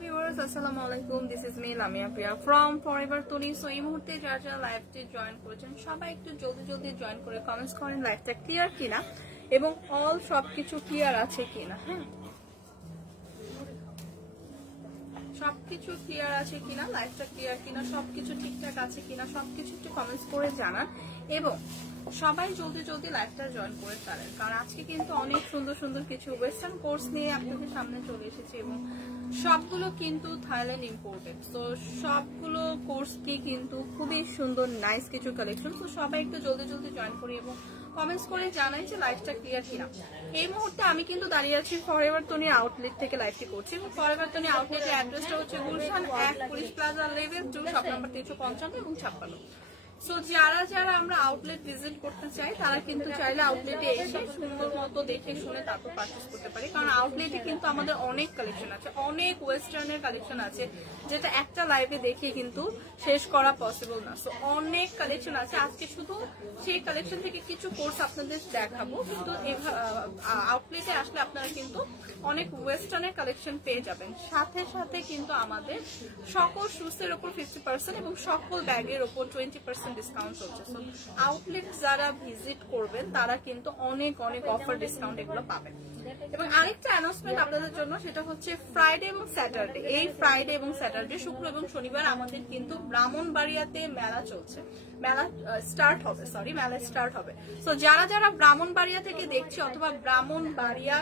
viewers, assalamu alaikum. This is me Lamia Priya from Forever Tony. So এই মুহূর্তে যারা লাইভটি জয়েন করেছেন সবাই একটু জলদি জয়েন করে কমেন্টস করেন লাইভটা ক্লিয়ার কিনা এবং অল সবকিছু ক্লিয়ার আছে কিনা। হ্যাঁ, সবকিছু ক্লিয়ার আছে কিনা, লাইভটা ক্লিয়ার কিনা, সবকিছু ঠিকঠাক আছে কিনা, সবকিছু একটু কমেন্টস করে জানান এবং সবাই জলদি লাইভটা জয়েন করে ফেলেন, কারণ আজকে কিন্তু অনেক সুন্দর কিছু ওয়েস্টার্ন কোর্স নিয়ে আপনাদের সামনে চলে এসেছি এবং সবগুলো কিন্তু থাইল্যান্ড ইম্পোর্টেড। তো সবগুলো কোর্স কি কিন্তু খুবই সুন্দর নাইস কিছু কালেকশন। তো সবাই একটু জলদি জয়েন করি এবং কমেন্টস করে জানাই যে লাইভটা ক্লিয়ার কিনা। এই মুহূর্তে আমি কিন্তু দাঁড়িয়ে আছি ফরএভার তনি আউটলেট থেকে লাইভটি করছি। ফরএভার তনি আউটলেটের অ্যাড্রেসটা হচ্ছে Gulshan 1 police plaza level 2 shop number 355 এবং 56। সো যারা আমরা আউটলেট ভিজিট করতে চাই তারা কিন্তু চাইলে আউটলেটে এসে সুন্দর মতো দেখে শুনে তারপর পারচেজ করতে পারি, কারণ আউটলেটে কিন্তু আমাদের অনেক কালেকশন আছে, অনেক ওয়েস্টার্নের কালেকশন আছে যেটা একটা লাইভে দেখিয়ে কিন্তু শেষ করা পসিবল না। সো অনেক কালেকশন আছে, আজকে শুধু সেই কালেকশন থেকে কিছু কোর্স আপনাদের দেখাবো, কিন্তু আউটলেটে আসলে আপনারা কিন্তু অনেক ওয়েস্টার্নের কালেকশন পেয়ে যাবেন। সাথে কিন্তু আমাদের সকল শুজের উপর 50% এবং সকল ব্যাগের উপর 20% ডিসকাউন্ট চলছে। সো আউটলেট যারা ভিজিট করবেন তারা কিন্তু অনেক অফার ডিসকাউন্ট এগুলো পাবেন। এবং আরেকটা অ্যানাউন্সমেন্ট আপনাদের জন্য, সেটা হচ্ছে ফ্রাইডে এবং স্যাটারডে, এই ফ্রাইডে এবং স্যাটারডে, শুক্র এবং শনিবার আমাদের কিন্তু ব্রাহ্মণবাড়িয়াতে মেলা চলছে, মেলা স্টার্ট হবে। সো যারা ব্রাহ্মণবাড়িয়া থেকে দেখছি অথবা ব্রাহ্মণবাড়িয়া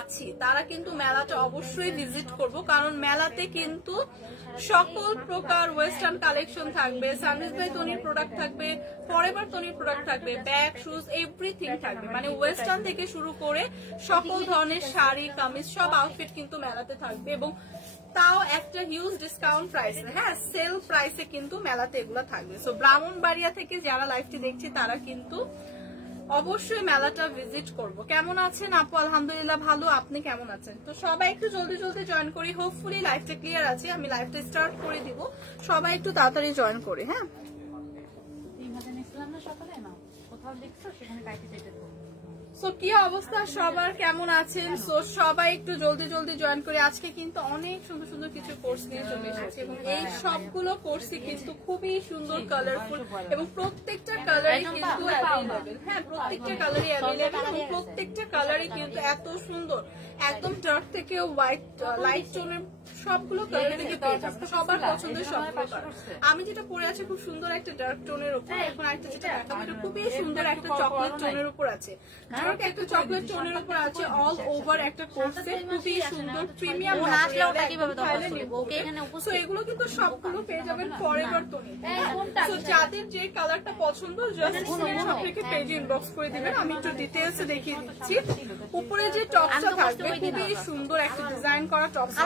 আছি তারা কিন্তু মেলাটা অবশ্যই ভিজিট করব, কারণ মেলাতে কিন্তু সকল প্রকার ওয়েস্টার্ন কালেকশন থাকবে, সানরাইজ বাই তনির প্রোডাক্ট থাকবে, ফরএভার তনির প্রোডাক্ট থাকবে, ব্যাগ শুজ এভরিথিং থাকবে, মানে ওয়েস্টার্ন থেকে শুরু করে সকল ধরনের শাড়ি কামিজ সব আউটফিট কিন্তু মেলাতে থাকবে এবং তাও একটা হিউজ ডিসকাউন্ট প্রাইসে, হ্যাঁ সেল প্রাইসে কিন্তু মেলাতে এগুলো থাকবে। সো ব্রাহ্মণবাড়িয়া থেকে যারা লাইভটি দেখছি তারা কিন্তু অবশ্যই মেলাটা ভিজিট করব। কেমন আছেন আপু? আলহামদুলিল্লাহ ভালো, আপনি কেমন আছেন? তো সবাই একটু জলদি জয়েন করি, হোপফুলি লাইভটা ক্লিয়ার আছে, আমি লাইভটা স্টার্ট করে দিব, সবাই একটু তাড়াতাড়ি জয়েন করি। হ্যাঁ, সো কি অবস্থা সবার, কেমন আছেন? সো সবাই একটু জলদি জয়েন করে, আজকে কিন্তু অনেক সুন্দর কিছু কোর্স নিয়ে চলে এসেছে এবং এই সবগুলো কোর্সই কিন্তু খুবই সুন্দর কালারফুল এবং প্রত্যেকটা কালারই কিন্তু অ্যাভেলেবেল। হ্যাঁ, প্রত্যেকটা কালারই অ্যাভেলেবেল এবং প্রত্যেকটা কালারই কিন্তু এত সুন্দর, একদম ডার্ক থেকে হোয়াইট লাইট টোনের সবগুলো কালার থেকে পেয়ে যাবেন, সবার পছন্দের সবগুলো কালার। আমি যেটা পরে আছি খুব সুন্দর একটা ডার্ক টোনের উপর, এখন একটা যেটা দেখাবো এটা খুবই সুন্দর একটা চকলেট টোনের উপর আছে, ডার্ক একটা চকলেট টোনের উপর আছে, অল ওভার একটা কোর্সে খুবই সুন্দর প্রিমিয়াম। সো এগুলো কিন্তু সবগুলো পেয়ে যাবেন ফরএভার তনি। সো যাদের যে কালারটা পছন্দ জাস্ট স্ক্রিনশট রেখে পেজে ইনবক্স করে দিবেন, আমি একটু ডিটেইলসে দেখিয়ে দিচ্ছি। উপরে যে টপসটা থাকবে খুবই সুন্দর একটা ডিজাইন করা টপস,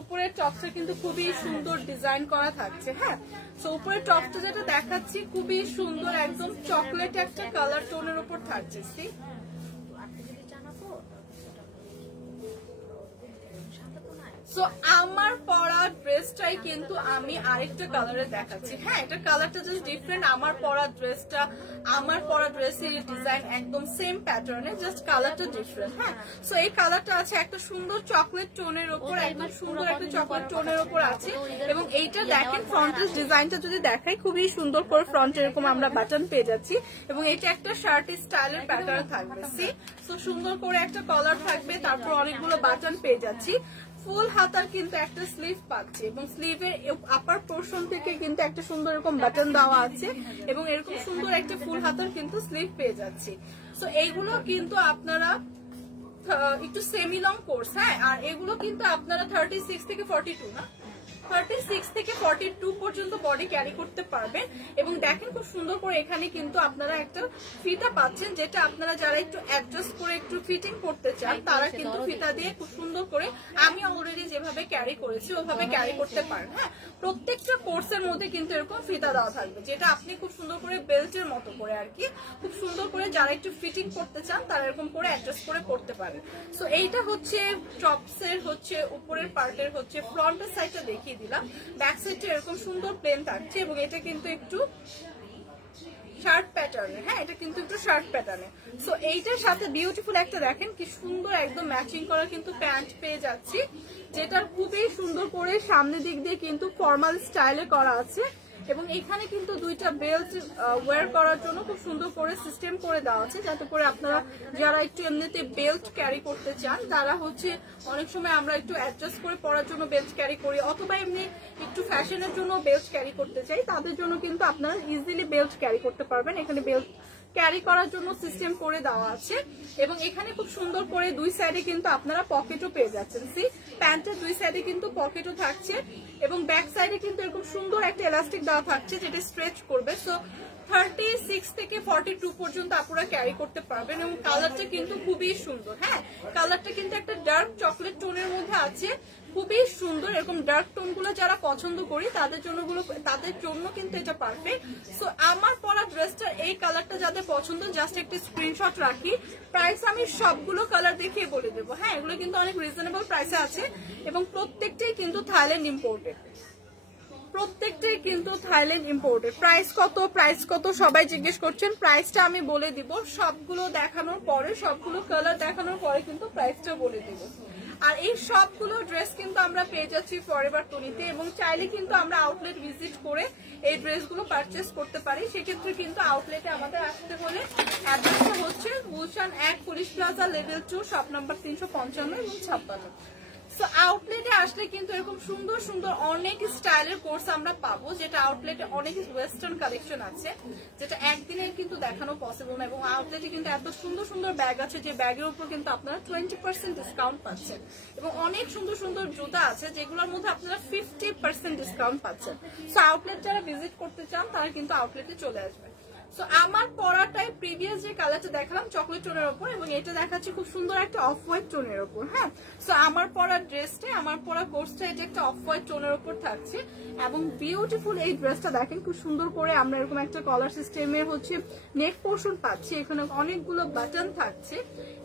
উপরের টপসটা কিন্তু খুবই সুন্দর ডিজাইন করা থাকছে। হ্যাঁ, সো উপরের টপসটা যেটা দেখাচ্ছি খুবই সুন্দর, একদম চকলেট একটা কালার টোনের উপর থাকছে। সো আমার পরা ড্রেসটাই কিন্তু আমি আরেকটা কালারে দেখাচ্ছি। হ্যাঁ, এটা কালারটা জাস্ট ডিফারেন্ট, আমার পরা ড্রেসের ডিজাইন একদম সেম প্যাটার্নে, জাস্ট কালারটা ডিফারেন্ট। হ্যাঁ, সো এই কালারটা আছে একটা সুন্দর চকলেট টোনের উপর, একদম সুন্দর একটা চকলেট টোনের উপর আছে এবং এইটা দেখেন ফ্রন্টের ডিজাইনটা যদি দেখাই খুবই সুন্দর করে ফ্রন্টে এরকম আমরা বাটন পেয়ে যাচ্ছি এবং এটা একটা শার্টি স্টাইলের প্যাটার্ন থাকবে। সো সুন্দর করে একটা কলার থাকবে, তারপর অনেকগুলো বাটন পেয়ে যাচ্ছি, ফুল হাতার কিন্তু একটা স্লিভ পাচ্ছে এবং স্লিভের আপার পোর্শন থেকে কিন্তু একটা সুন্দর এরকম বাটন দেওয়া আছে এবং এরকম সুন্দর একটা ফুল হাতার কিন্তু স্লিভ পেয়ে যাচ্ছে। সো এইগুলো কিন্তু আপনারা একটু সেমি লং কোর্স, হ্যাঁ, আর এগুলো কিন্তু আপনারা 36 থেকে 42 না 36 থেকে 42 পর্যন্ত বডি ক্যারি করতে পারবেন এবং দেখেন খুব সুন্দর করে এখানে কিন্তু আপনারা একটা ফিতা পাচ্ছেন, যেটা আপনারা যারা একটু অ্যাডজাস্ট করে একটু ফিটিং করতে চান তারা কিন্তু ফিতা দিয়ে খুব সুন্দর করে, আমি অলরেডি যেভাবে ক্যারি করেছি ওভাবে ক্যারি করতে পারেন। হ্যাঁ, প্রত্যেকটা কোর্সের মধ্যে কিন্তু এরকম ফিতা দেওয়া থাকবে, যেটা আপনি খুব সুন্দর করে বেল্টের মতো করে আর কি খুব সুন্দর করে যারা একটু ফিটিং করতে চান তারা এরকম করে অ্যাডজাস্ট করে করতে পারেন। সো এইটা হচ্ছে টপসের হচ্ছে উপরের পার্টের হচ্ছে ফ্রন্টের সাইডটা দেখিয়ে দিলাম, ব্যাক সাইডটা এরকম সুন্দর প্লেন থাকছে এবং এটা কিন্তু একটু শার্ট প্যাটার্নে। হ্যাঁ, এটা কিন্তু একটু শার্ট প্যাটার্নে। সো এইটার সাথে বিউটিফুল একটা দেখেন কি সুন্দর একদম ম্যাচিং করা কিন্তু প্যান্ট পেয়ে যাচ্ছি, যেটার খুবই সুন্দর করে সামনের দিক দিয়ে কিন্তু ফর্মাল স্টাইলে করা আছে এবং এখানে কিন্তু দুইটা বেল্ট ওয়্যার করার জন্য খুব সুন্দর করে সিস্টেম করে দেওয়া আছে, যাতে করে আপনারা যারা একটু এমনিতে বেল্ট ক্যারি করতে চান তারা হচ্ছে অনেক সময় আমরা একটু অ্যাডজাস্ট করে পরার জন্য বেল্ট ক্যারি করি, অথবা এমনি একটু ফ্যাশনের জন্য বেল্ট ক্যারি করতে চাই, তাদের জন্য কিন্তু আপনারা ইজিলি বেল্ট ক্যারি করতে পারবেন। এখানে বেল্ট ক্যারি করার জন্য সিস্টেম করে দেওয়া আছে এবং এখানে খুব সুন্দর করে দুই সাইডে কিন্তু আপনারা পকেটও পেয়ে যাচ্ছেন। সি প্যান্টের দুই সাইডে কিন্তু পকেটও থাকছে এবং ব্যাক সাইডে কিন্তু এরকম সুন্দর একটা এলাস্টিক দেওয়া থাকছে যেটা স্ট্রেচ করবে। সো 36 থেকে 42 পর্যন্ত আপনারা ক্যারি করতে পারবেন এবং কালারটা কিন্তু খুবই সুন্দর। হ্যাঁ, কালারটা কিন্তু একটা ডার্ক চকলেট টোনের মধ্যে আছে, খুবই সুন্দর। এরকম ডার্ক টোন গুলো যারা পছন্দ করি তাদের জন্য কিন্তু এটা পারফেক্ট। সো আমার পরা ড্রেসটা এই কালারটা যাদের পছন্দ জাস্ট একটা স্ক্রিনশট রাখি। প্রাইস আমি সবগুলো কালার দেখিয়ে বলে দেবো। হ্যাঁ, এগুলো কিন্তু অনেক রিজনেবল প্রাইসে আছে এবং প্রত্যেকটাই কিন্তু থাইল্যান্ড ইম্পোর্টেড, প্রত্যেকটাই কিন্তু থাইল্যান্ড ইম্পোর্টেড। প্রাইস কত সবাই জিজ্ঞেস করছেন, প্রাইসটা আমি বলে দিব সবগুলো দেখানোর পরে, সবগুলো কালার দেখানোর পরে কিন্তু প্রাইসটা বলে দিব। আর এই সবগুলো ড্রেস কিন্তু আমরা পেয়ে যাচ্ছি ফরএভার 20-তে এবং চাইলে কিন্তু আমরা আউটলেট ভিজিট করে এই ড্রেসগুলো পারচেস করতে পারি। সেক্ষেত্রে কিন্তু আউটলেটে আমাদের আসতে হলে অ্যাড্রেসটা হচ্ছে Gulshan 1 police plaza level 2 shop number 355 এবং 56। সো আউটলেটে আসলে কিন্তু এরকম সুন্দর সুন্দর অনেক স্টাইলের কোর্স আমরা পাবো, যেটা আউটলেটে অনেক ওয়েস্টার্ন কালেকশন আছে, যেটা একদিনে কিন্তু দেখানো পসিবল না। এবং আউটলেটে কিন্তু এত সুন্দর সুন্দর ব্যাগ আছে যে ব্যাগের উপর কিন্তু আপনারা 20% ডিসকাউন্ট পাচ্ছেন এবং অনেক সুন্দর সুন্দর জুতা আছে যেগুলোর মধ্যে আপনারা 50% ডিসকাউন্ট পাচ্ছেন। সো আউটলেট যারা ভিজিট করতে চান তারা কিন্তু আউটলেটে চলে আসবে। সো আমার পরাটাই প্রিভিয়াস যে কালারটা দেখালাম চকলেট টোনের উপর এবং এটা দেখাচ্ছি খুব সুন্দর একটা অফ হোয়াইট টোনের উপর। হ্যাঁ, সো আমার পরা ড্রেসটা, আমার পরা কোর্সটা এটা একটা অফ হোয়াইট টোনের উপর থাকছে এবং বিউটিফুল এই ড্রেসটা দেখেন খুব সুন্দর করে আমরা এরকম একটা কলার সিস্টেমের হচ্ছে নেক পোর্শন পাচ্ছি। এখানে অনেকগুলো বাটন থাকছে,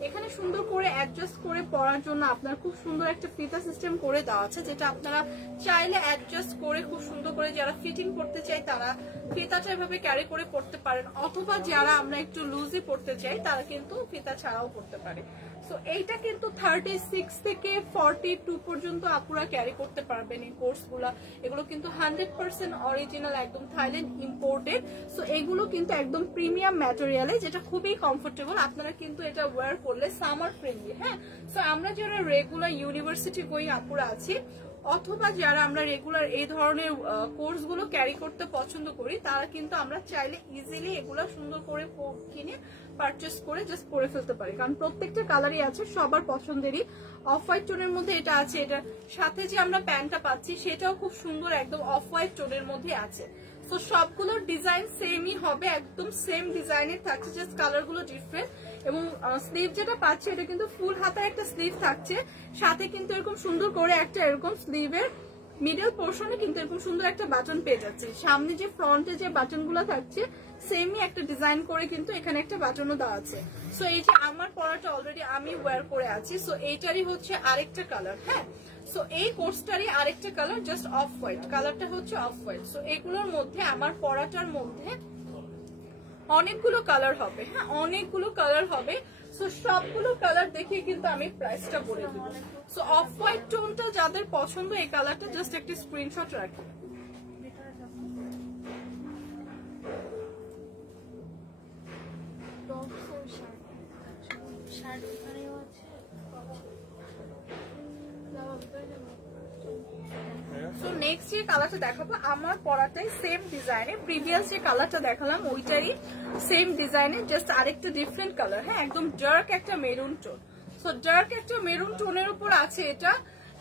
এখানে সুন্দর করে অ্যাডজাস্ট করে পরার জন্য আপনার খুব সুন্দর একটা ফিতা সিস্টেম করে দেওয়া আছে, যেটা আপনারা চাইলে অ্যাডজাস্ট করে খুব সুন্দর করে যারা ফিটিং করতে চাই তারা ফিতাটা এভাবে ক্যারি করে পড়তে পারেন, অথবা যারা আমরা একটু লুজই পড়তে চাই তারা কিন্তু ফিতা ছাড়াও পড়তে পারে। সো এইটা কিন্তু 36 থেকে 42 পর্যন্ত আপুরা ক্যারি করতে পারবেন এই কোর্সগুলো। এগুলো কিন্তু 100% অরিজিনাল, একদম থাইল্যান্ড ইম্পোর্টেড। সো এগুলো কিন্তু একদম প্রিমিয়াম ম্যাটেরিয়ালে, যেটা খুবই কমফোর্টেবল। আপনারা কিন্তু এটা ওয়্যার করলে সামার ফ্রেন্ডলি। হ্যাঁ, সো আমরা যারা রেগুলার ইউনিভার্সিটি গোয়িং আপুরা আছি অথবা যারা আমরা রেগুলার এই ধরনের কোর্সগুলো ক্যারি করতে পছন্দ করি তারা কিন্তু আমরা চাইলে ইজিলি এগুলো সুন্দর করে কিনে পারচেস করে জাস্ট পরে ফেলতে পারি, কারণ প্রত্যেকটা কালারই আছে সবার পছন্দেরই। অফ হোয়াইট টোনের মধ্যে এটা আছে, এটা সাথে যে আমরা প্যান্টটা পাচ্ছি সেটাও খুব সুন্দর একদম অফ হোয়াইট টোনের মধ্যে আছে। তো সবগুলোর ডিজাইন সেমই হবে, একদম সেম ডিজাইনের থাকছে, জাস্ট কালারগুলো ডিফারেন্ট। এবং স্লিভ যেটা পাচ্ছি এটা কিন্তু ফুল হাতার একটা স্লিভ থাকছে, সাথে কিন্তু এরকম সুন্দর করে একটা এরকম স্লিভের মিডল পোর্শনে কিন্তু এরকম সুন্দর একটা বাটন পেয়ে যাচ্ছে। সামনে যে ফ্রন্টে যে বাটনগুলো থাকছে সেমই একটা ডিজাইন করে কিন্তু এখানে একটা বাটনও দেওয়া আছে। সো এই যে আমার পরাটা অলরেডি আমি ওয়্যার করে আছি, সো এইটারই হচ্ছে আরেকটা কালার। হ্যাঁ, সো এই কোর্সটারই আরেকটা কালার জাস্ট অফ হোয়াইট, কালারটা হচ্ছে অফ হোয়াইট। সো এগুলোর মধ্যে আমার পরাটার মধ্যে অনেকগুলো কালার হবে। হ্যাঁ, অনেকগুলো কালার হবে। সো সবগুলো কালার দেখিয়ে কিন্তু আমি প্রাইসটা বলে দেবো। সো অফ হোয়াইট টোনটা যাদের পছন্দ এই কালারটা জাস্ট একটা স্ক্রিনশট রাখি। সো নেক্সট যে কালারটা দেখাবো আমার পরাটাই সেম ডিজাইনে, প্রিভিয়াস যে কালারটা দেখালাম ওইটারই সেম ডিজাইনে, জাস্ট আরেকটু ডিফারেন্ট কালার। হ্যাঁ, একদম ডার্ক একটা মেরুন টোন। সো ডার্ক একটা মেরুন টোনের উপর আছে এটা।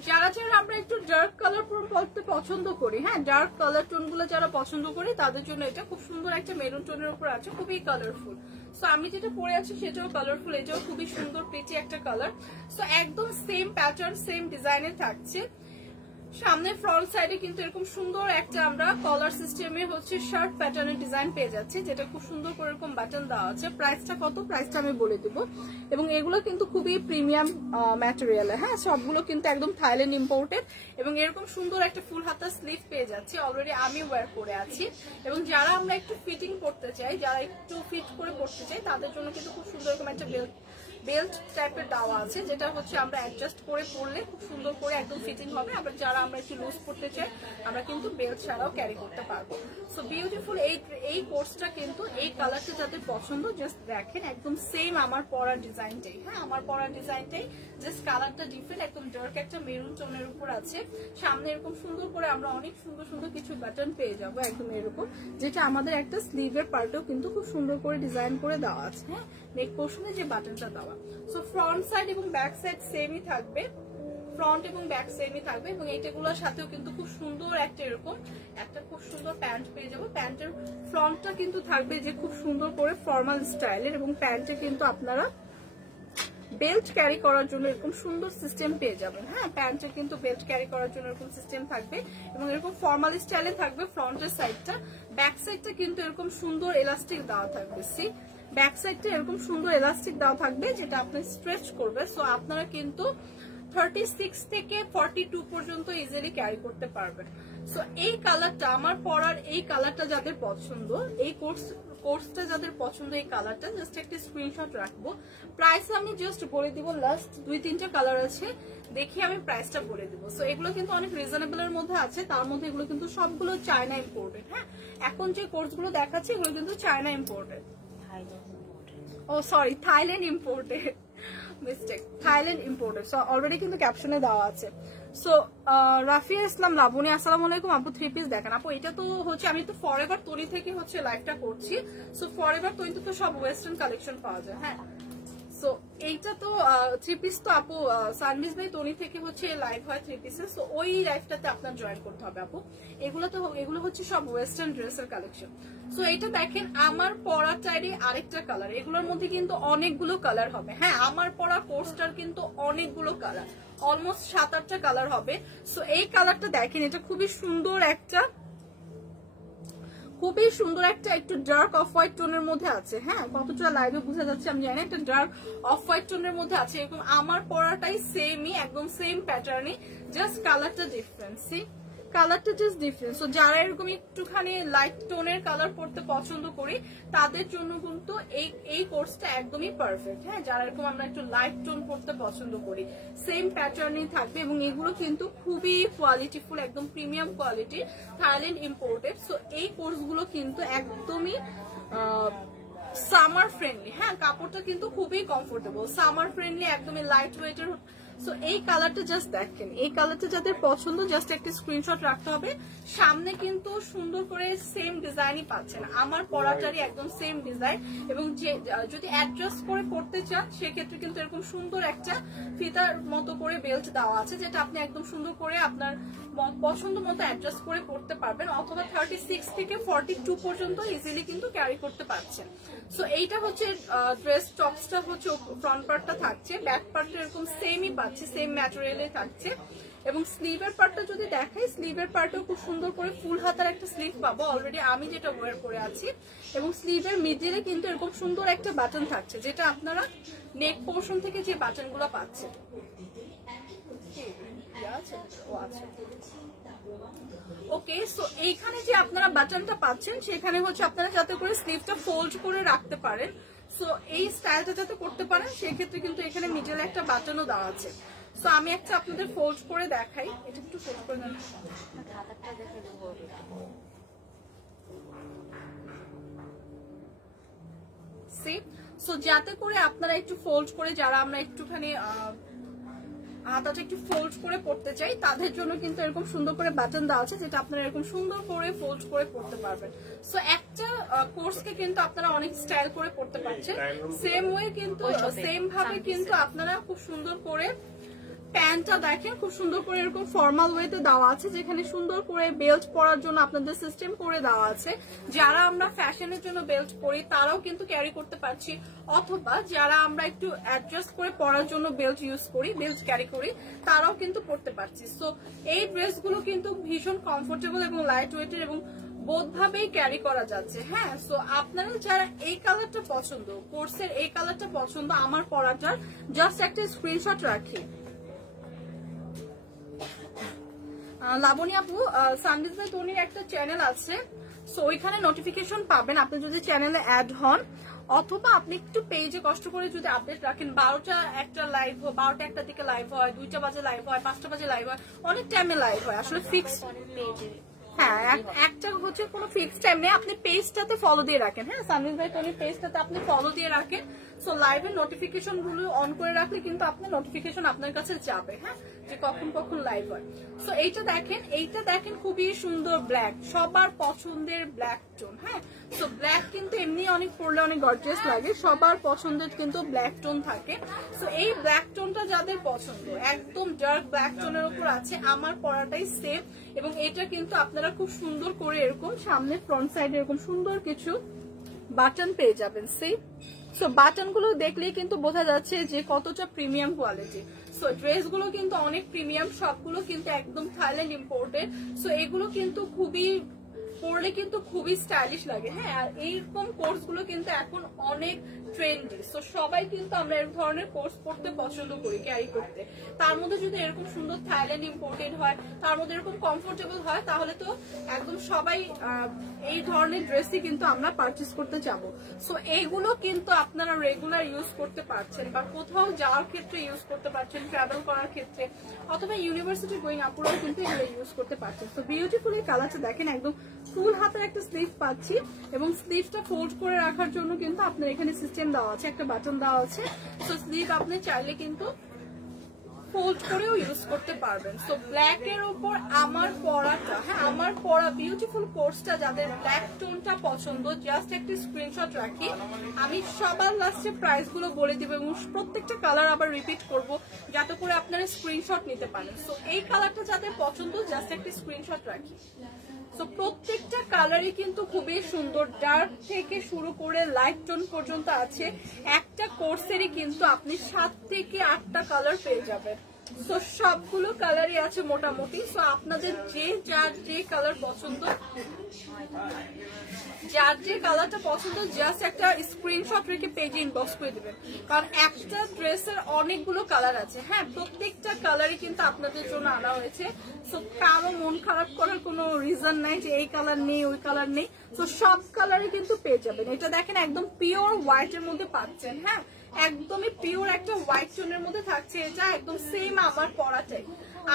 যারা যারা আমরা একটু ডার্ক কালার পরতে পছন্দ করি, হ্যাঁ ডার্ক কালার টোন গুলো যারা পছন্দ করি তাদের জন্য এটা খুব সুন্দর একটা মেরুন টোনের উপর আছে, খুবই কালারফুল। সো আমি যেটা পরে আছি সেটাও কালারফুল, এটাও খুবই সুন্দর প্রিটি একটা কালার। সো একদম সেম প্যাটার্ন সেম ডিজাইনের থাকছে। সামনে ফ্রন্ট সাইডে কিন্তু এরকম সুন্দর একটা আমরা কলার সিস্টেমে হচ্ছে শার্ট প্যাটার্নের ডিজাইন পেয়ে যাচ্ছি, যেটা খুব সুন্দর করে এরকম বাটন দেওয়া আছে। প্রাইসটা কত, প্রাইসটা আমি বলে দিব। এবং এগুলো কিন্তু খুবই প্রিমিয়াম ম্যাটেরিয়াল, হ্যাঁ, সবগুলো কিন্তু একদম থাইল্যান্ড ইম্পোর্টেড। এবং এরকম সুন্দর একটা ফুল হাতা স্লিভ পেয়ে যাচ্ছি, অলরেডি আমি ওয়্যার করে আছি। এবং যারা আমরা একটু ফিটিং করতে চাই, যারা একটু ফিট করে করতে চাই, তাদের জন্য কিন্তু খুব সুন্দর এরকম একটা বেল্ট টাইপের দেওয়া আছে, যেটা হচ্ছে আমরা অ্যাডজাস্ট করে পরলে খুব সুন্দর করে একদম ফিটিং হবে। আবার যারা আমরা একটু লুজ করতে চাই, আমরা কিন্তু বেল্ট ছাড়াও ক্যারি করতে পারবো। সো বিউটিফুল এই কোর্সটা কিন্তু, এই কালারটা যাদের পছন্দ, জাস্ট দেখেন একদম সেম আমার পরার ডিজাইনটাই, হ্যাঁ, আমার পরার ডিজাইনটাই, জাস্ট কালারটা ডিফারেন্ট, একদম ডার্ক একটা মেরুন টোনের উপর আছে। সামনে এরকম সুন্দর করে আমরা অনেক সুন্দর সুন্দর কিছু বাটন পেয়ে যাবো, একদম এরকম, যেটা আমাদের একটা স্লিভের পার্টেও কিন্তু খুব সুন্দর করে ডিজাইন করে দেওয়া আছে, হ্যাঁ, নেক পোর্শনে যে বাটনটা দেওয়া। সো ফ্রন্ট সাইড এবং ব্যাক সাইড সেমই থাকবে, ফ্রন্ট এবং ব্যাক সেমই থাকবে। এবং এইটাগুলোর সাথেও কিন্তু খুব সুন্দর একটা এরকম একটা খুব সুন্দর প্যান্ট পেয়ে যাবো। প্যান্টের ফ্রন্টটা কিন্তু থাকবে যে খুব সুন্দর করে ফর্মাল স্টাইলের, এবং প্যান্টে কিন্তু আপনারা বেল্ট ক্যারি করার জন্য এরকম সুন্দর সিস্টেম পেয়ে যাবেন, হ্যাঁ, প্যান্টে কিন্তু বেল্ট ক্যারি করার জন্য এরকম সিস্টেম থাকবে। এবং এরকম ফর্মাল স্টাইলে থাকবে ফ্রন্টের সাইডটা। ব্যাক সাইডটা কিন্তু এরকম সুন্দর এলাস্টিক দেওয়া থাকবে, সি ব্যাক সাইডটা এরকম সুন্দর এলাস্টিক দেওয়া থাকবে, যেটা আপনি স্ট্রেচ করবে। সো আপনারা কিন্তু 36 থেকে 42 পর্যন্ত ইজিলি ক্যারি করতে পারবেন। সো এই কালারটা, আমার পরার এই কালারটা যাদের পছন্দ, এই কোর্সটা যাদের পছন্দ, এই কালারটা জাস্ট একটা স্ক্রিনশট রাখবো। প্রাইস আমি জাস্ট বলে দিব, লাস্ট 2-3টা কালার আছে, দেখি আমি প্রাইসটা বলে দিব। সো এগুলো কিন্তু অনেক রিজনেবলের মধ্যে আছে, তার মধ্যে এগুলো কিন্তু সবগুলো চায়না ইম্পোর্টেড, হ্যাঁ, এখন যে কোর্সগুলো দেখাচ্ছে এগুলো কিন্তু China imported, oh sorry Thailand imported, mistake, Thailand imported. So already কিন্তু ক্যাপশনে দেওয়া আছে। সো রাফিয়া ইসলাম লাবণী, আসসালামু আলাইকুম আপু, 3 পিস দেখেন আপু। এটা তো হচ্ছে, আমি তো ফরএভার তৈরি থেকে হচ্ছে লাইভটা করছি। সো ফরএভার তৈরিতে তো সব ওয়েস্টার্ন কালেকশন পাওয়া যায়, হ্যাঁ। সো এইটা তো 3 পিস তো আপু সানভিজ ভাই তৈরি থেকে হচ্ছে লাইভ হয় 3 পিসের। সো ওই লাইভটাতে আপনার জয়েন করতে হবে আপু। এগুলো হচ্ছে সব ওয়েস্টার্ন ড্রেসের কালেকশন। সো এটা দেখেন, আমার পরাটারই আরেকটা কালার, এগুলোর মধ্যে কিন্তু অনেকগুলো কালার হবে, হ্যাঁ, আমার পরা কোর্সটার কিন্তু অনেকগুলো কালার, অলমোস্ট 7-8টা কালার হবে। সো এই কালারটা দেখেন, এটা খুবই সুন্দর একটা একটু ডার্ক অফ হোয়াইট টোনের মধ্যে আছে, হ্যাঁ, কতটা লাইভে বোঝা যাচ্ছে আমি জানি, একটা ডার্ক অফ হোয়াইট টোনের মধ্যে আছে। এরকম আমার পরাটাই সেমই, একদম সেম প্যাটার্নই, জাস্ট কালারটা ডিফারেন্ট, সি কালারটা জাস্ট ডিফারেন্ট। সো যারা এরকম একটুখানি লাইট টোনের কালার পড়তে পছন্দ করি, তাদের জন্য কিন্তু এই কোর্সটা একদমই পারফেক্ট, হ্যাঁ, যারা এরকম আমরা একটু লাইট টোন পড়তে পছন্দ করি, সেম প্যাটার্নই থাকবে। এবং এগুলো কিন্তু খুবই কোয়ালিটিফুল, একদম premium quality, Thailand imported. So এই কোর্সগুলো কিন্তু একদমই সামার ফ্রেন্ডলি, হ্যাঁ, কাপড়টা কিন্তু খুবই কমফোর্টেবল, সামার ফ্রেন্ডলি, একদমই লাইট ওয়েটের। সো এই কালারটা জাস্ট দেখেন, এই কালারটা যাদের পছন্দ জাস্ট একটা স্ক্রিনশট রাখতে হবে। সামনে কিন্তু সুন্দর করে সেম ডিজাইনই পাচ্ছেন, আমার পরাটারই একদম সেম ডিজাইন। এবং যদি অ্যাডজাস্ট করে পড়তে চান, সেক্ষেত্রে কিন্তু এরকম সুন্দর একটা ফিতার মতো করে বেল্ট দেওয়া আছে, যেটা আপনি একদম সুন্দর করে আপনার পছন্দ মতো অ্যাডজাস্ট করে পড়তে পারবেন, অথবা 36 থেকে 42 পর্যন্ত ইজিলি কিন্তু ক্যারি করতে পারছেন। সো এইটা হচ্ছে ড্রেস টপসটা হচ্ছে ফ্রন্ট পার্টটা থাকছে, ব্যাক পার্টটা এরকম সেমই পাচ্ছে, সেম ম্যাটেরিয়ালে থাকছে। এবং স্লিভের পার্টটা যদি দেখাই, স্লিভের পার্টেও খুব সুন্দর করে ফুল হাতার একটা স্লিভ পাবো, অলরেডি আমি যেটা ওয়্যার করে আছি। এবং স্লিভের মিডলে কিন্তু এরকম সুন্দর একটা বাটন থাকছে, যেটা আপনারা নেক পোর্শন থেকে যে বাটনগুলো পাচ্ছেন। ওকে, সো এইখানে যে আপনারা বাটনটা পাচ্ছেন, সেখানে হচ্ছে আপনারা যাতে করে স্লিভটা ফোল্ড করে রাখতে পারেন, সো এই স্টাইলটা যাতে করতে পারেন, সেক্ষেত্রে কিন্তু এখানে মিডলে একটা বাটনও দেওয়া আছে। সো আমি একটা আপনাদের ফোল্ড করে দেখাই, এটা একটু ফোল্ড করে দেন। সো যাতে করে আপনারা একটু ফোল্ড করে, যারা আমরা একটুখানি হাতাটা একটু ফোল্ড করে পড়তে চাই, তাদের জন্য কিন্তু এরকম সুন্দর করে বাটন দেওয়া আছে, যেটা আপনারা এরকম সুন্দর করে ফোল্ড করে পড়তে পারবেন। সো একটা কোর্সকে কিন্তু আপনারা অনেক স্টাইল করে পড়তে পারছেন, সেম ওয়ে কিন্তু সেম ভাবে কিন্তু আপনারা খুব সুন্দর করে প্যান্টটা দেখেন খুব সুন্দর করে এরকম ফর্মাল ওয়েতে দেওয়া আছে, যেখানে সুন্দর করে বেল্ট পরার জন্য আপনাদের সিস্টেম করে দেওয়া আছে। যারা আমরা ফ্যাশনের জন্য বেল্ট পরি তারাও কিন্তু ক্যারি করতে পারছি, অথবা যারা আমরা একটু অ্যাডজাস্ট করে পরার জন্য বেল্ট ইউজ করি, বেল্ট ক্যারি করি, তারাও কিন্তু পরতে পারছি। সো এই ড্রেসগুলো কিন্তু ভীষণ কমফোর্টেবল এবং লাইট ওয়েটের এবং বোধভাবেই ক্যারি করা যাচ্ছে। হ্যাঁ, সো আপনারা যারা এই কালারটা পছন্দ, কোর্সের এই কালারটা পছন্দ, আমার পরাটার জাস্ট একটা স্ক্রিনশট রাখি। লাবণী আপু, সানডিজ বাই তনির একটা চ্যানেল আছে, সো ওইখানে নোটিফিকেশন পাবেন আপনি যদি চ্যানেলে অ্যাড হন, অথবা আপনি একটু পেজে কষ্ট করে যদি আপডেট রাখেন। 12টা একটা লাইভ হয়, 12টা একটা দিকে লাইভ হয়, 2টা বাজে লাইভ হয়, 5টা বাজে লাইভ হয়, অনেক টাইমে লাইভ হয়, আসলে ফিক্স। হ্যাঁ, একটা হচ্ছে কোনো ফিক্সড টাইম নেই, আপনি পেজটাতে ফলো দিয়ে রাখেন। হ্যাঁ, সানডিজ বাই তনির পেজটাতে আপনি ফলো দিয়ে রাখেন। সো লাইভের নোটিফিকেশন গুলো অন করে রাখলে কিন্তু আপনার নোটিফিকেশন আপনার কাছে যাবে, হ্যাঁ, যে কখন কখন লাইভ হয়। সো এইটা দেখেন খুবই সুন্দর ব্ল্যাক, সবার পছন্দের ব্ল্যাক টোন। হ্যাঁ, সো ব্ল্যাক কিন্তু এমনি অনেক পরলে অনেক গর্জিয়াস লাগে, সবার পছন্দের কিন্তু ব্ল্যাক টোন থাকে। সো এই ব্ল্যাক টোনটা যাদের পছন্দ, একদম ডার্ক ব্ল্যাক টোনের উপর আছে, আমার পরাটাই সেম। এবং এটা কিন্তু আপনারা খুব সুন্দর করে এরকম সামনে ফ্রন্ট সাইডে এরকম সুন্দর কিছু বাটন পেয়ে যাবেন। সো বাটন গুলো দেখলেই কিন্তু বোঝা যাচ্ছে যে কতটা প্রিমিয়াম কোয়ালিটি। সো ড্রেস গুলো কিন্তু অনেক প্রিমিয়াম, সবগুলো কিন্তু একদম থাইল্যান্ড ইম্পোর্টেড। সো এগুলো কিন্তু খুবই পরলে কিন্তু খুবই স্টাইলিশ লাগে। হ্যাঁ, আর এইরকম কোর্স গুলো কিন্তু এখন অনেক ট্রেন্ডি। সো সবাই কিন্তু আমরা এই ধরনের কোর্স পড়তে পছন্দ করি, ক্যারি করতে। তার মধ্যে যদি এরকম সুন্দর থাইল্যান্ড ইম্পোর্টেড হয়, তার মধ্যে এরকম কমফোর্টেবল হয়, তাহলে তো একদম সবাই এই ধরনের ড্রেসই কিন্তু আমরা পারচেস করতে যাবো। সো এইগুলো কিন্তু আপনারা রেগুলার ইউজ করতে পারছেন, বা কোথাও যাওয়ার ক্ষেত্রে ইউজ করতে পারছেন, ট্রাভেল করার ক্ষেত্রে, অথবা ইউনিভার্সিটি গোয়িং আপুরাও কিন্তু এগুলো ইউজ করতে পারছেন। তো বিউটিফুল এই কালারটা দেখেন, একদম ফুল হাতের একটা স্লিভ পাচ্ছি, এবং স্লিভটা ফোল্ড করে রাখার জন্য কিন্তু আপনার এখানে সিস্টেম দেওয়া আছে, একটা বাটন দেওয়া আছে। তো স্লিভ আপনি চাইলে কিন্তু ফোল্ড করেও ইউজ করতে পারবেন। সো ব্ল্যাক এর উপর আমার পরাটা, হ্যাঁ, আমার পরা বিউটিফুল কোর্সটা যাদের ব্ল্যাক টোনটা পছন্দ, জাস্ট একটা স্ক্রিনশট রাখি। আমি সবার লাস্টে প্রাইস গুলো বলে দিব এবং প্রত্যেকটা কালার আবার রিপিট করব, যাতে করে আপনারা স্ক্রিনশট নিতে পারেন। সো এই কালারটা যাদের পছন্দ, জাস্ট একটা স্ক্রিনশট রাখি। সো প্রত্যেকটা কালারই কিন্তু খুবই সুন্দর, ডার্ক থেকে শুরু করে লাইট টোন পর্যন্ত আছে। একটা কোর্সেরই কিন্তু আপনি 7 থেকে 8টা কালার পেয়ে যাবেন। সো সবগুলো কালারই আছে মোটামুটি। সো আপনাদের যার যে কালার পছন্দ, যার যে কালারটা পছন্দ, জাস্ট একটা স্ক্রিনশট রেখে পেজে ইনবক্স করে দিবেন, কারণ একটা ড্রেসের অনেকগুলো কালার আছে। হ্যাঁ, প্রত্যেকটা কালারই কিন্তু আপনাদের জন্য আনা হয়েছে। সো কারো মন খারাপ করার কোনো রিজন নাই যে এই কালার নেই, ওই কালার নেই। সো সব কালারই কিন্তু পেয়ে যাবেন। এটা দেখেন একদম পিওর হোয়াইটের মধ্যে পাচ্ছেন। হ্যাঁ, একদমই পিওর একটা হোয়াইট টোনের মধ্যে থাকছে, এটা একদম সেম আমার পরাটাই,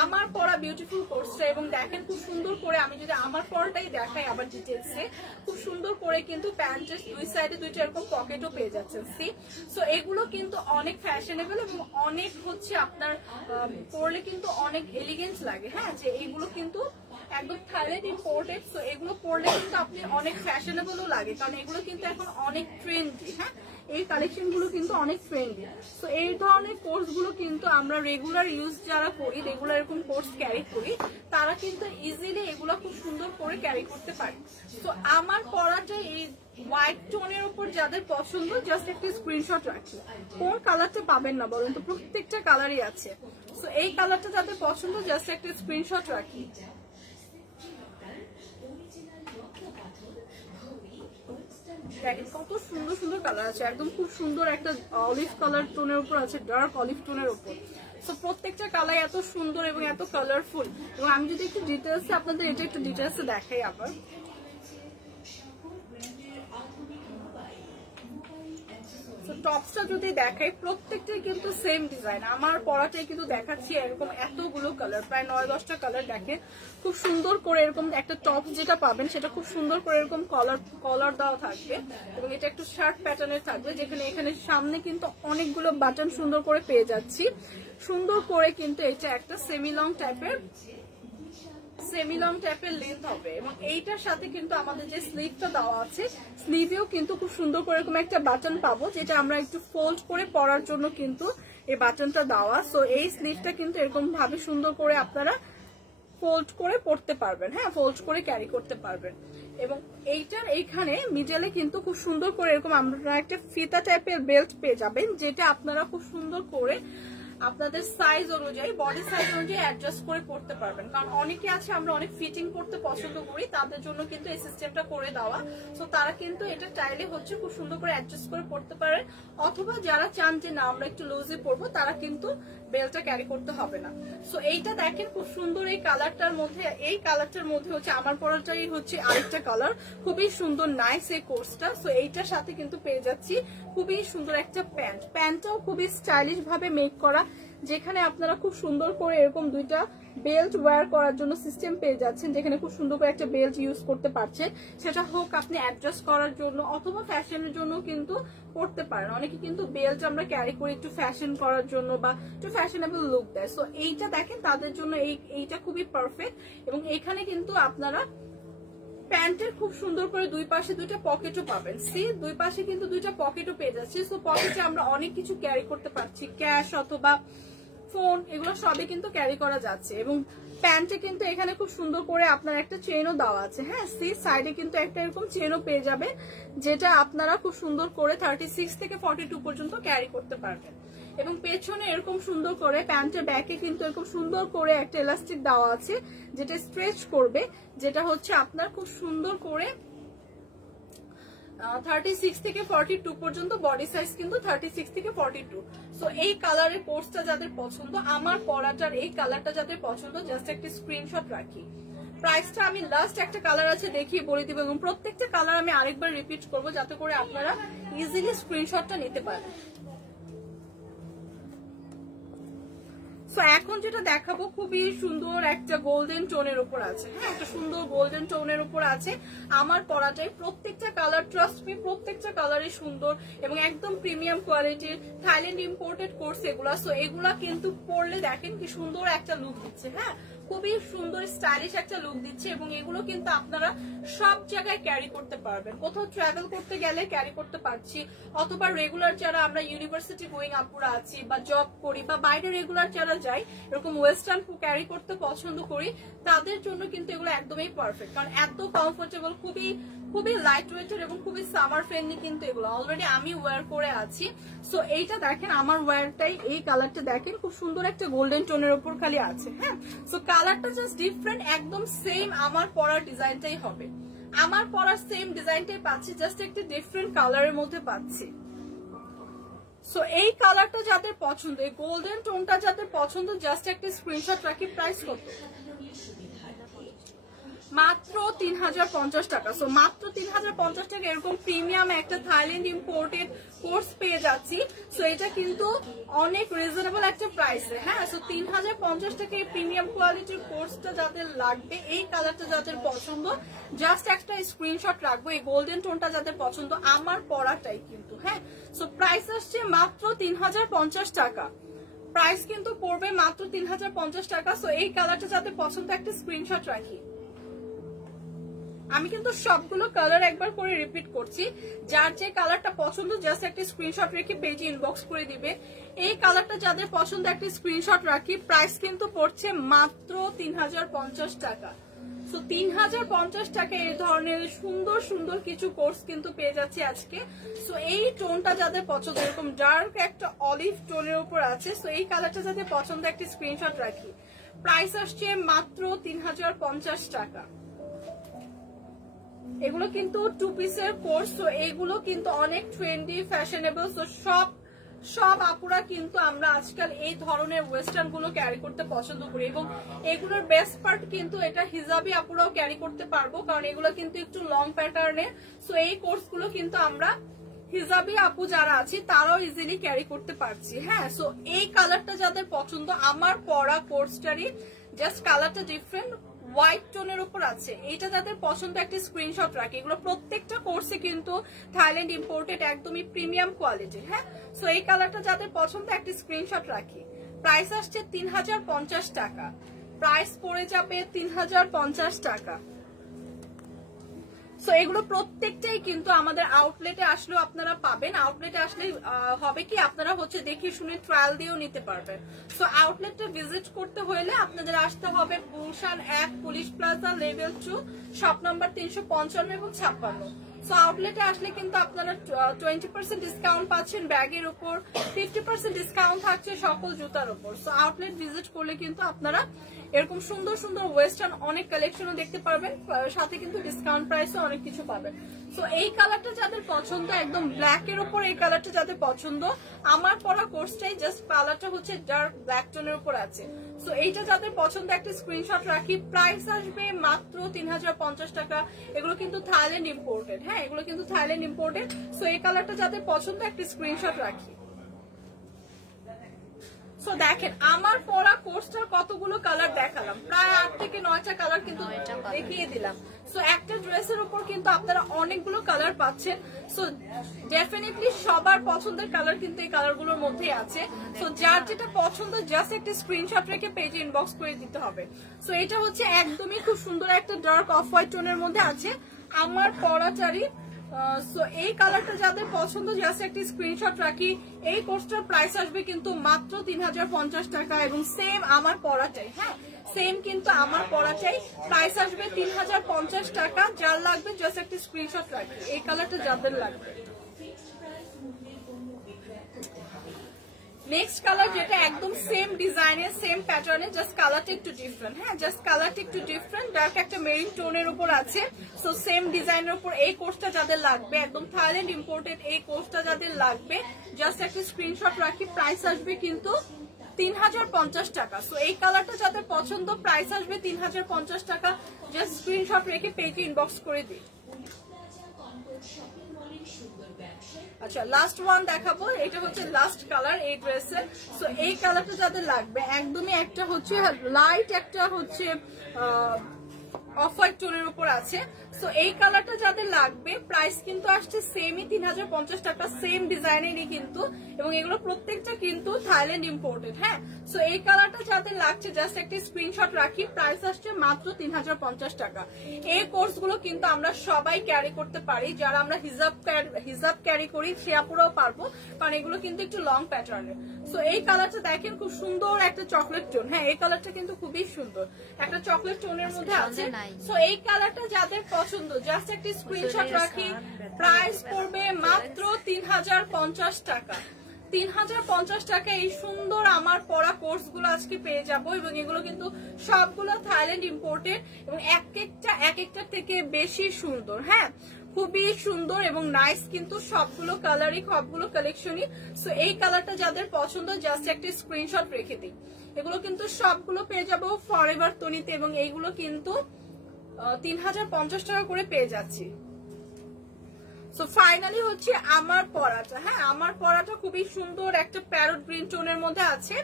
আমার পরা বিউটিফুল কোর্সটা। এবং দেখেন খুব সুন্দর করে, আমি যদি আমার পরাটাই দেখাই আবার ডিটেলসে, খুব সুন্দর করে কিন্তু প্যান্টের দুই সাইডে দুইটা এরকম পকেটও পেয়ে যাচ্ছেন। সো এগুলো কিন্তু অনেক ফ্যাশনেবল এবং অনেক হচ্ছে আপনার পরলে কিন্তু অনেক এলিগেন্স লাগে। হ্যাঁ, যে এগুলো কিন্তু একদম থাইল্যান্ড ইম্পোর্টেড। সো এগুলো পরলে কিন্তু আপনি অনেক ফ্যাশনেবলও লাগে, কারণ এগুলো কিন্তু এখন অনেক ট্রেন্ডি। হ্যাঁ, এই কালেকশন গুলো কিন্তু অনেক ট্রেন্ডি। সো এই ধরনের কোর্স গুলো কিন্তু আমরা রেগুলার ইউজ যারা করি, রেগুলার এরকম কোর্স ক্যারি করি, তারা কিন্তু ইজিলি এগুলো খুব সুন্দর করে ক্যারি করতে পারে। তো আমার পরাটা এই হোয়াইট টোনের উপর যাদের পছন্দ, জাস্ট একটা স্ক্রিনশট রাখি। কোন কালারটা পাবেন না বলেন তো, প্রত্যেকটা কালারই আছে। সো এই কালারটা যাদের পছন্দ, জাস্ট একটা স্ক্রিনশট রাখি। দেখেন কত সুন্দর সুন্দর কালার আছে, একদম খুব সুন্দর একটা অলিভ কালার টোনের উপর আছে, ডার্ক অলিভ টোনের উপর। সো প্রত্যেকটা কালার এত সুন্দর এবং এত কালারফুল। এবং আমি যদি একটু ডিটেলসে আপনাদের এটা একটু ডিটেলসে দেখাই আবার, টপসটা যদি দেখাই, প্রত্যেকটাই কিন্তু সেম ডিজাইন। আমার পরাটাই কিন্তু দেখাচ্ছি এরকম এতগুলো কালার, প্রায় 9-10টা কালার। দেখেন খুব সুন্দর করে এরকম একটা টপ যেটা পাবেন, সেটা খুব সুন্দর করে এরকম কলার দেওয়া থাকবে, এবং এটা একটু শার্ট প্যাটার্নের থাকবে, যেখানে এখানে সামনে কিন্তু অনেকগুলো বাটন সুন্দর করে পেয়ে যাচ্ছি। সুন্দর করে কিন্তু এটা একটা সেমি লং টাইপের লেন্থ হবে। এবং এইটার সাথে কিন্তু আমাদের যে স্লিভটা দেওয়া আছে, স্লিভেও কিন্তু খুব সুন্দর করে এরকম একটা বাটন পাবো, যেটা আমরা একটু ফোল্ড করে পরার জন্য কিন্তু এই বাটনটা দেওয়া। সো এই স্লিভটা কিন্তু এরকম ভাবে সুন্দর করে আপনারা ফোল্ড করে পড়তে পারবেন, হ্যাঁ ফোল্ড করে ক্যারি করতে পারবেন। এবং এইটার এইখানে মিডলে কিন্তু খুব সুন্দর করে এরকম আপনারা একটা ফিতা টাইপের বেল্ট পেয়ে যাবেন, যেটা আপনারা খুব সুন্দর করে আপনাদের সাইজ অনুযায়ী, বডি সাইজ অনুযায়ী অ্যাডজাস্ট করে পড়তে পারবেন। কারণ অনেকে আছে আমরা অনেক ফিটিং করতে পছন্দ করি, তাদের জন্য কিন্তু এই সিস্টেমটা করে দেওয়া। সো তারা কিন্তু এটা চাইলে হচ্ছে খুব সুন্দর করে অ্যাডজাস্ট করে পড়তে পারেন, অথবা যারা চান যে না আমরা একটু লুজে পরবো তারা কিন্তু বেলটা ক্যারি করতে হবে না। সো এইটা দেখেন খুব সুন্দর এই কালারটার মধ্যে, এই কালারটার মধ্যে হচ্ছে আমার পরাটাই হচ্ছে আরেকটা কালার, খুবই সুন্দর নাইস এই কোর্সটা। সো এইটার সাথে কিন্তু পেয়ে যাচ্ছি খুবই সুন্দর একটা প্যান্ট, প্যান্টটাও খুবই স্টাইলিশ ভাবে মেক করা, যেখানে আপনারা খুব সুন্দর করে এরকম দুইটা বেল্ট ওয়্যার করার জন্য সিস্টেম পেয়ে যাচ্ছেন, যেখানে খুব সুন্দর করে একটা বেল্ট ইউজ করতে পারছেন, সেটা হোক আপনি অ্যাডজাস্ট করার জন্য অথবা ফ্যাশনের জন্য কিন্তু পড়তে পারেন। অনেকে কিন্তু বেল্ট আমরা ক্যারি করি একটু ফ্যাশন করার জন্য বা একটু ফ্যাশনেবল লুক দেয়। সো এইটা দেখেন তাদের জন্য এইটা খুবই পারফেক্ট। এবং এইখানে কিন্তু আপনারা প্যান্টের খুব সুন্দর করে দুই পাশে দুইটা পকেটও পাবেন। সি দুই পাশে কিন্তু দুইটা পকেটও পেয়ে যাচ্ছে। সো পকেটে আমরা অনেক কিছু ক্যারি করতে পারছি, ক্যাশ অথবা ফোন, এগুলো সবই কিন্তু ক্যারি করা যাচ্ছে। এবং প্যান্টে কিন্তু এখানে খুব সুন্দর করে আপনার একটা চেনও দেওয়া আছে, হ্যাঁ সি সাইডে কিন্তু একটা এরকম চেনও পেয়ে যাবে, যেটা আপনারা খুব সুন্দর করে 36 থেকে 42 পর্যন্ত ক্যারি করতে পারবেন। এবং পেছনে এরকম সুন্দর করে প্যান্টের ব্যাকে কিন্তু এরকম সুন্দর করে একটা এলাস্টিক দেওয়া আছে, যেটা স্ট্রেচ করবে, যেটা হচ্ছে আপনার খুব সুন্দর করে 36 থেকে 42 পর্যন্ত, বডি সাইজ কিন্তু 36 থেকে 42। সো এই কালারের কোর্সটা যাদের পছন্দ, আমার পরাটার এই কালারটা যাদের পছন্দ, জাস্ট একটা স্ক্রিনশট রাখি। প্রাইসটা আমি লাস্ট একটা কালার আছে দেখিয়ে বলে দিব, এবং প্রত্যেকটা কালার আমি আরেকবার রিপিট করব যাতে করে আপনারা ইজিলি স্ক্রিনশটটা নিতে পারেন। সো এখন যেটা দেখাবো খুবই সুন্দর একটা গোল্ডেন টোনের উপর আছে, হ্যাঁ একটা সুন্দর গোল্ডেন টোনের উপর আছে আমার পরাটাই। প্রত্যেকটা কালার ট্রাস্ট মি প্রত্যেকটা কালারই সুন্দর এবং একদম প্রিমিয়াম কোয়ালিটির থাইল্যান্ড ইম্পোর্টেড কোর্স এগুলা। সো এগুলা কিন্তু পরলে দেখেন কি সুন্দর একটা লুক দিচ্ছে, হ্যাঁ খুবই সুন্দর স্টাইলিশ একটা লুক দিচ্ছে। এবং এগুলো কিন্তু আপনারা সব জায়গায় ক্যারি করতে পারবেন, কোথাও ট্রাভেল করতে গেলে ক্যারি করতে পারছি, অথবা রেগুলার যারা আমরা ইউনিভার্সিটি গোয়িং আপুরা আছি বা জব করি বা বাইরে রেগুলার যারা যাই এরকম ওয়েস্টার্ন ক্যারি করতে পছন্দ করি, তাদের জন্য কিন্তু এগুলো একদমই পারফেক্ট। কারণ এত কমফোর্টেবল, খুবই খুবই লাইট ওয়েটের এবং খুবই সামার ফ্রেন্ডলি কিন্তু এগুলো। অলরেডি আমি ওয়্যার করে আছি। সো এইটা দেখেন আমার ওয়্যারটাই, এই কালারটা দেখেন খুব সুন্দর একটা গোল্ডেন টোনের উপর খালি আছে, হ্যাঁ সো কালারটা জাস্ট ডিফারেন্ট, একদম সেম আমার পরার ডিজাইনটাই হবে, আমার পরার সেম ডিজাইনটাই পাচ্ছি, জাস্ট একটা ডিফারেন্ট কালারের মধ্যে পাচ্ছি। সো এই কালারটা যাদের পছন্দ, এই গোল্ডেন টোনটা যাদের পছন্দ, জাস্ট একটা স্ক্রিনশট রাখি। প্রাইস কত? মাত্র 3050 টাকা। সো মাত্র 3050 টাকা এরকম প্রিমিয়াম একটা থাইল্যান্ড ইম্পোর্টেড কোর্স পেয়ে যাচ্ছি। সো এটা কিন্তু অনেক রিজনেবল একটা প্রাইসে, হ্যাঁ সো 3050 টাকা এই প্রিমিয়াম কোয়ালিটির কোর্সটা যাদের লাগবে, এই কালারটা যাদের পছন্দ, জাস্ট একটা স্ক্রিনশট রাখবো। এই গোল্ডেন টোনটা যাদের পছন্দ, আমার পরাটাই কিন্তু, হ্যাঁ সো প্রাইস আসছে মাত্র 3050 টাকা। প্রাইস কিন্তু পড়বে মাত্র 3050 টাকা। সো এই কালারটা যাদের পছন্দ একটা স্ক্রিনশট রাখি। আমি কিন্তু সবগুলো কালার একবার করে রিপিট করছি, যার যে কালারটা পছন্দ জাস্ট একটা স্ক্রিনশট রেখে পেজে ইনবক্স করে দিবে। এই কালারটা যাদের পছন্দ একটা স্ক্রিনশট রাখি। প্রাইস কিন্তু পড়ছে মাত্র 3050 টাকা। সো 3050 টাকা এই ধরনের সুন্দর সুন্দর কিছু কোর্স কিন্তু পেয়ে যাচ্ছি আজকে। সো এই টোনটা যাদের পছন্দ, এরকম ডার্ক একটা অলিভ টোনের উপর আছে, সো এই কালারটা যাদের পছন্দ একটা স্ক্রিনশট রাখি। প্রাইস আসছে মাত্র 3050 টাকা। এগুলো কিন্তু 2 পিসের কোর্স, তো এইগুলো কিন্তু অনেক ট্রেন্ডি ফ্যাশনেবল। তো সব আপুরা কিন্তু আমরা আজকাল এই ধরনের ওয়েস্টার্ন গুলো ক্যারি করতে পছন্দ করি, এবং এগুলোর বেস্ট পার্ট কিন্তু এটা হিজাবি আপুরাও ক্যারি করতে পারবো, কারণ এগুলো কিন্তু একটু লং প্যাটার্নের। সো এই কোর্স গুলো কিন্তু আমরা হিজাবি আপু যারা আছি তারাও ইজিলি ক্যারি করতে পারছি, হ্যাঁ সো এই কালারটা যাদের পছন্দ, আমার পরা কোর্সটারই জাস্ট কালারটা ডিফারেন্ট হোয়াইট টোনের উপর আছে, এইটা যাদের পছন্দ একটা স্ক্রিনশট রাখি। এগুলো প্রত্যেকটা কোর্সে কিন্তু থাইল্যান্ড ইম্পোর্টেড একদমই প্রিমিয়াম কোয়ালিটি, হ্যাঁ সো এই কালারটা যাদের পছন্দ একটা স্ক্রিনশট রাখি। প্রাইস আসছে 3050 টাকা। প্রাইস পড়ে যাবে 3050 টাকা। সো এগুলো প্রত্যেকটাই কিন্তু আমাদের আউটলেটে আসলেও আপনারা পাবেন। আউটলেটে আসলে হবে কি আপনারা হচ্ছে দেখে শুনে ট্রায়াল দিয়েও নিতে পারবেন। সো আউটলেটটা ভিজিট করতে হলে আপনাদের আসতে হবে Gulshan 1 police plaza level 2 shop number 355 এবং 56। সো আউটলেটে আসলে কিন্তু আপনারা 20% ডিসকাউন্ট পাচ্ছেন ব্যাগের উপর, 50% ডিসকাউন্ট থাকছে সকল জুতার উপর। সো আউটলেট ভিজিট করলে কিন্তু আপনারা এরকম সুন্দর সুন্দর ওয়েস্টার্ন অনেক কালেকশনও দেখতে পারবেন, সাথে কিন্তু ডিসকাউন্ট প্রাইসে অনেক কিছু পাবেন। সো এই কালারটা যাদের পছন্দ, একদম ব্ল্যাক এর উপর এই কালারটা যাদের পছন্দ, আমার পরা কোর্সটাই জাস্ট কালারটা হচ্ছে ডার্ক ব্ল্যাক টোনের উপর আছে। সো এইটা যাদের পছন্দ একটা স্ক্রিনশট রাখি। প্রাইস আসবে মাত্র 3050 টাকা। এগুলো কিন্তু থাইল্যান্ড ইম্পোর্টেড, হ্যাঁ এগুলো কিন্তু থাইল্যান্ড ইম্পোর্টেড। সো এই কালারটা যাদের পছন্দ একটা স্ক্রিনশট রাখি। সো দেখেন আমার পরা কোর্সটার কতগুলো কালার দেখালাম, প্রায় 8 থেকে 9টা কালার কিন্তু দেখিয়ে দিলাম। সো একটা ড্রেসের উপর কিন্তু আপনারা অনেকগুলো কালার পাচ্ছেন। সো ডেফিনেটলি সবার পছন্দের কালার কিন্তু এই কালারগুলোর মধ্যে আছে। সো যার যেটা পছন্দ জাস্ট একটা স্ক্রিনশট রেখে পেজে ইনবক্স করে দিতে হবে। সো এটা হচ্ছে একদমই খুব সুন্দর একটা ডার্ক অফ হোয়াইট টোনের মধ্যে আছে আমার পরাটারই। সো এই কালারটা যাদের পছন্দ জাস্ট একটা স্ক্রিনশট রাখি। এই কোর্সটার প্রাইস আসবে কিন্তু মাত্র 3050 টাকা এবং সেম আমার পরাটাই, হ্যাঁ সেম কিন্তু আমার পরাটাই প্রাইস আসবে 3050 টাকা। যার লাগবে জাস্ট একটা স্ক্রিনশট রাখি এই কালারটা যাদের লাগবে। নেক্সট কালার যেটা একদম সেম ডিজাইনের সেম প্যাটার্নে, জাস্ট কালারটা একটু ডিফারেন্ট, হ্যাঁ জাস্ট কালারটা একটু ডিফারেন্ট, ডার্ক একটা মেরিন টোনের উপর আছে। সো সেম ডিজাইনের উপর এই কোর্সটা যাদের লাগবে, একদম থাইল্যান্ড ইম্পোর্টেড এই কোর্সটা যাদের লাগবে জাস্ট একটা স্ক্রিনশট রাখি। প্রাইস আসবে কিন্তু 3050 টাকা। সো এই কালারটা যাদের পছন্দ প্রাইস আসবে 3050 টাকা। জাস্ট স্ক্রিনশট রেখে পেজে ইনবক্স করে দিই। আচ্ছা লাস্ট ওয়ান দেখাবো, এটা হচ্ছে লাস্ট কালার এই ড্রেসের। সো এই কালারটা যাদের লাগবে একদমই একটা হচ্ছে লাইট একটা হচ্ছে অফ হোয়াইট টোনের উপর আছে। সো এই কালারটা যাদের লাগবে প্রাইস কিন্তু আসছে সেমই 3050 টাকা, সেম ডিজাইনেরই কিন্তু, এবং এগুলো প্রত্যেকটা কিন্তু থাইল্যান্ড ইম্পোর্টেড, হ্যাঁ। সো এই কালারটা যাদের লাগছে জাস্ট একটা স্ক্রিনশট রাখি। প্রাইস আসছে মাত্র 3050 টাকা। এই কোর্সগুলো কিন্তু আমরা সবাই ক্যারি করতে পারি, যারা আমরা হিজাব ক্যারি করি সে আপুরাও পারবো, কারণ এগুলো কিন্তু একটু লং প্যাটার্নের। সো এই কালারটা দেখেন খুব সুন্দর একটা চকলেট টোন, হ্যাঁ এই কালারটা কিন্তু খুবই সুন্দর একটা চকলেট টোনের মধ্যে আছে। সো এই কালারটা যাদের পছন্দ জাস্ট একটা স্ক্রিনশট রাখি। প্রাইস পড়বে মাত্র 3050 টাকা। 3050 টাকা এই সুন্দর আমার পরা কোর্স গুলো আজকে পেয়ে যাবো, এবং এগুলো কিন্তু সবগুলো থাইল্যান্ড ইম্পোর্টেড এবং এক একটা থেকে বেশি সুন্দর, হ্যাঁ খুবই সুন্দর এবং নাইস কিন্তু সবগুলো কালারই সবগুলো কালেকশনই। সো এই কালারটা যাদের পছন্দ জাস্ট একটা স্ক্রিনশট রেখে দিই। এগুলো কিন্তু সবগুলো পেয়ে যাবো ফরএভার তনিতে, এবং এইগুলো কিন্তু 3050 টাকা করে পেয়ে যাচ্ছি। সো ফাইনালি হচ্ছে আমার পরাটা, হ্যাঁ আমার পরাটা খুবই সুন্দর একটা প্যারট গ্রিন টোনের মধ্যে আছে।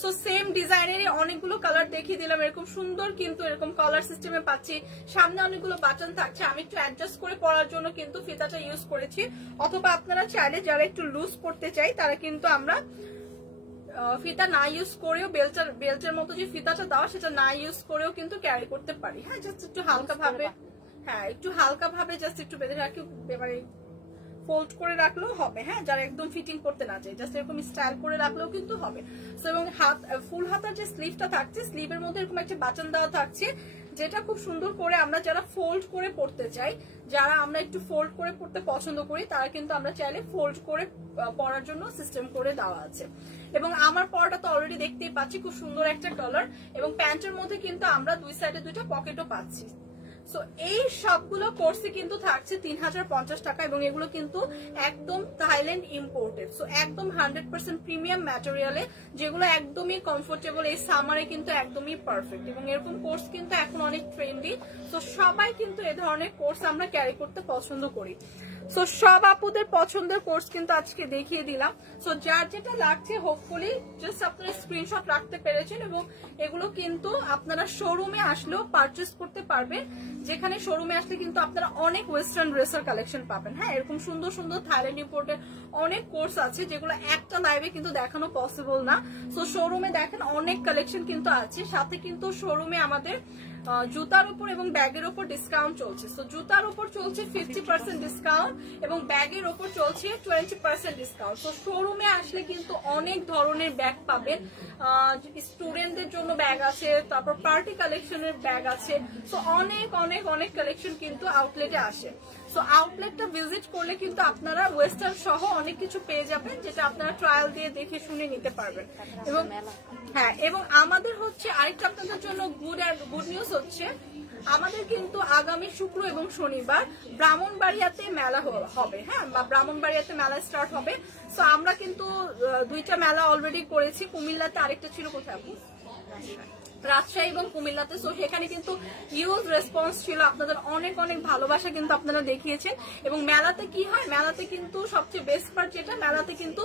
সো সেম ডিজাইনেরই অনেকগুলো কালার দেখিয়ে দিলাম, এরকম সুন্দর কিন্তু এরকম কালার সিস্টেমে পাচ্ছি। সামনে অনেকগুলো বাটন থাকছে, আমি একটু অ্যাডজাস্ট করে পরার জন্য কিন্তু ফিতাটা ইউজ করেছি, অথবা আপনারা চাইলে যারা একটু লুজ করতে চাই তারা কিন্তু আমরা ফিতা না ইউজ করেও বেল্টের মতো যে ফিতাটা দেওয়া সেটা না ইউজ করেও কিন্তু ক্যারি করতে পারি, হ্যাঁ জাস্ট একটু হালকা ভাবে, হ্যাঁ একটু হালকা ভাবে জাস্ট একটু বেঁধে রাখি, এবারে ফোল্ড করে রাখলেও হবে, হ্যাঁ যারা একদম ফিটিং করতে না চাই জাস্ট এরকম স্টাইল করে রাখলেও কিন্তু হবে। সো এবং ফুল হাতার যে স্লিভটা থাকছে স্লিভের মধ্যে এরকম একটা বাটন দেওয়া থাকছে, যেটা খুব সুন্দর করে আমরা যারা ফোল্ড করে পড়তে চাই, যারা আমরা একটু ফোল্ড করে পড়তে পছন্দ করি তারা কিন্তু আমরা চাইলে ফোল্ড করে পরার জন্য সিস্টেম করে দেওয়া আছে। এবং আমার পরাটা তো অলরেডি দেখতেই পাচ্ছি খুব সুন্দর একটা কালার, এবং প্যান্টের মধ্যে কিন্তু আমরা দুই সাইডে দুইটা পকেটও পাচ্ছি। সো এই সবগুলো কোর্সে কিন্তু থাকছে 3050 টাকা, এবং এগুলো কিন্তু একদম থাইল্যান্ড ইম্পোর্টেড। সো একদম 100% প্রিমিয়াম ম্যাটেরিয়ালে, যেগুলো একদমই কমফোর্টেবল, এই সামারে কিন্তু একদমই পারফেক্ট। এবং এরকম কোর্স কিন্তু এখন অনেক ট্রেন্ডি, তো সবাই কিন্তু এ ধরনের কোর্স আমরা ক্যারি করতে পছন্দ করি। সো সব আপুদের পছন্দের কোর্স কিন্তু আজকে দেখিয়ে দিলাম। সো যার যেটা লাগছে হোপফুলি জাস্ট আপনারা স্ক্রিনশট রাখতে পেরেছেন, এবং এগুলো কিন্তু আপনারা শোরুমে আসলেও পারচেস করতে পারবেন, যেখানে শোরুমে আসলে কিন্তু আপনারা অনেক ওয়েস্টার্ন ড্রেসের কালেকশন পাবেন, হ্যাঁ এরকম সুন্দর সুন্দর থাইল্যান্ড ইম্পোর্টের অনেক কোর্স আছে যেগুলো একটা লাইভে কিন্তু দেখানো পসিবল না। সো শোরুমে দেখেন অনেক কালেকশন কিন্তু আছে, সাথে কিন্তু শোরুমে আমাদের জুতার উপর এবং ব্যাগের উপর ডিসকাউন্ট চলছে। সো জুতার উপর চলছে 50% ডিসকাউন্ট এবং ব্যাগের উপর চলছে 20% ডিসকাউন্ট। সো শোরুমে আসলে কিন্তু অনেক ধরনের ব্যাগ পাবেন, স্টুডেন্টদের জন্য ব্যাগ আছে, তারপর পার্টি কালেকশনের ব্যাগ আছে। সো অনেক অনেক অনেক কালেকশন কিন্তু আউটলেটে আসে। সো আউটলেটটা ভিজিট করলে কিন্তু আপনারা ওয়েস্টার্ন সহ অনেক কিছু পেয়ে যাবেন, যেটা আপনারা ট্রায়াল দিয়ে দেখে শুনে নিতে পারবেন। এবং হ্যাঁ, এবং আমাদের হচ্ছে আরেকটা আপনাদের জন্য গুড নিউজ হচ্ছে, আমাদের কিন্তু আগামী শুক্র এবং শনিবার ব্রাহ্মণবাড়িয়াতে মেলা হবে। হ্যাঁ, বা ব্রাহ্মণবাড়িয়াতে মেলা স্টার্ট হবে। সো আমরা কিন্তু 2টা মেলা অলরেডি করেছি, কুমিল্লাতে আরেকটা ছিল কোথায় আপু, রাজশাহী এবং কুমিল্লাতে। সো সেখানে কিন্তু হিউজ রেসপন্স ছিল, আপনাদের অনেক অনেক ভালোবাসা কিন্তু আপনারা দেখিয়েছেন। এবং মেলাতে কি হয়, মেলাতে কিন্তু সবচেয়ে বেস্ট পার্ট যেটা, মেলাতে কিন্তু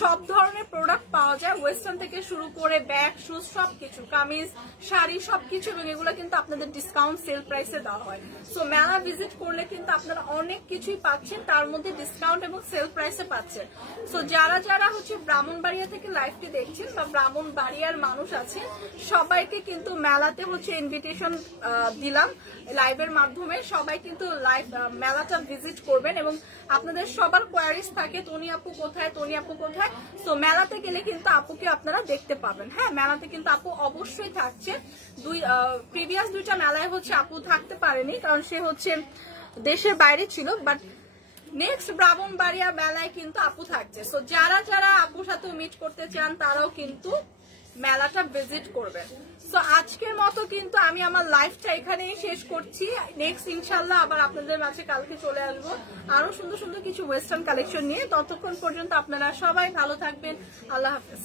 সব ধরনের প্রোডাক্ট পাওয়া যায়, ওয়েস্টার্ন থেকে শুরু করে ব্যাগ, শুজ, সবকিছু, কামিজ, শাড়ি, সবকিছু। এবং এগুলো কিন্তু আপনাদের ডিসকাউন্ট সেল প্রাইসে দেওয়া হয়। সো মেলা ভিজিট করলে কিন্তু আপনারা অনেক কিছুই পাচ্ছেন, তার মধ্যে ডিসকাউন্ট এবং সেল প্রাইসে পাচ্ছেন। সো যারা যারা হচ্ছে ব্রাহ্মণবাড়িয়া থেকে লাইভটি দেখছেন বা ব্রাহ্মণবাড়িয়ার মানুষ আছেন, সবাইকে কিন্তু মেলাতে হচ্ছে ইনভিটেশন দিলাম লাইভের মাধ্যমে। সবাই কিন্তু লাইভ মেলাটা ভিজিট করবেন এবং আপনাদের সবার কোয়ারিজ থাকে তনি আপু কোথায়, তনি আপু কোথায়। তো মেলাতে গেলে কিন্তু আপুকে আপনারা দেখতে পাবেন। হ্যাঁ, মেলাতে কিন্তু আপু অবশ্যই থাকছে। প্রিভিয়াস 2টা মেলায় হচ্ছে আপু থাকতে পারেনি, কারণ সে হচ্ছে দেশের বাইরে ছিল, বাট নেক্সট ব্রাহ্মণবাড়িয়া মেলায় কিন্তু আপু থাকছে। সো যারা যারা আপুর সাথে মিট করতে চান তারাও কিন্তু মেলাটা ভিজিট করবেন। সো আজকের মতো কিন্তু আমি আমার লাইফটা এখানেই শেষ করছি। নেক্সট ইনশাল্লাহ আবার আপনাদের মাঝে কালকে চলে আসবো আরো সুন্দর সুন্দর কিছু ওয়েস্টার্ন কালেকশন নিয়ে। ততক্ষণ পর্যন্ত আপনারা সবাই ভালো থাকবেন। আল্লাহ হাফেজ।